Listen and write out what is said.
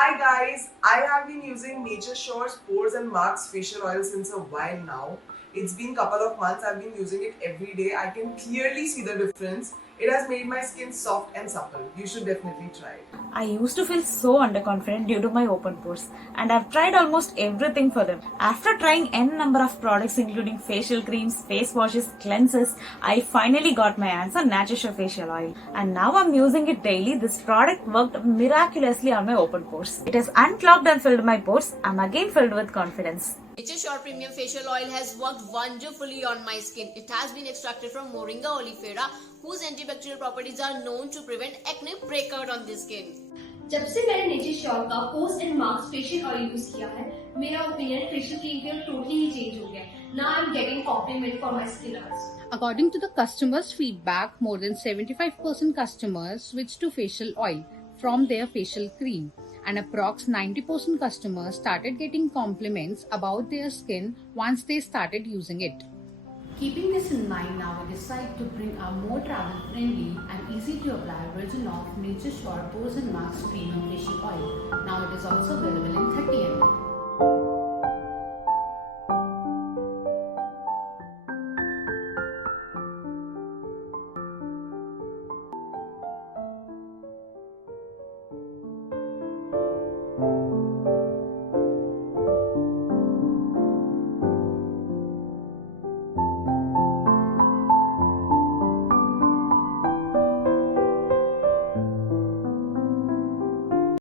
Hi guys, I have been using Nature Sure's Pores and Marks facial oil since a while now. It's been couple of months. I've been using it every day. I can clearly see the difference. It has made my skin soft and supple. You should definitely try it. I used to feel so underconfident due to my open pores, and I've tried almost everything for them. After trying n number of products including facial creams, face washes, cleansers, I finally got my hands on Nature facial oil, and now I'm using it daily. This product worked miraculously on my open pores. It has unclogged and filled my pores. I'm again filled with confidence. Nature Shore Premium Facial Oil has worked wonderfully on my skin. It has been extracted from Moringa oleifera, whose antibacterial properties are known to prevent acne breakout on the skin. जब से मैंने nature sure का post and marks facial oil use किया है, मेरा opinion facial cream के totally ही change हो गया है. Now I'm getting compliment for my skin also. According to the customers' feedback, more than 75% customers switched to facial oil from their facial cream, and approx 90% customers started getting compliments about their skin once they started using it. Keeping this in mind, now we decide to bring our more travel friendly and easy to apply version of Nature Shore Pores and Marks Premium Facial Oil. Now it is also available in 30 ml.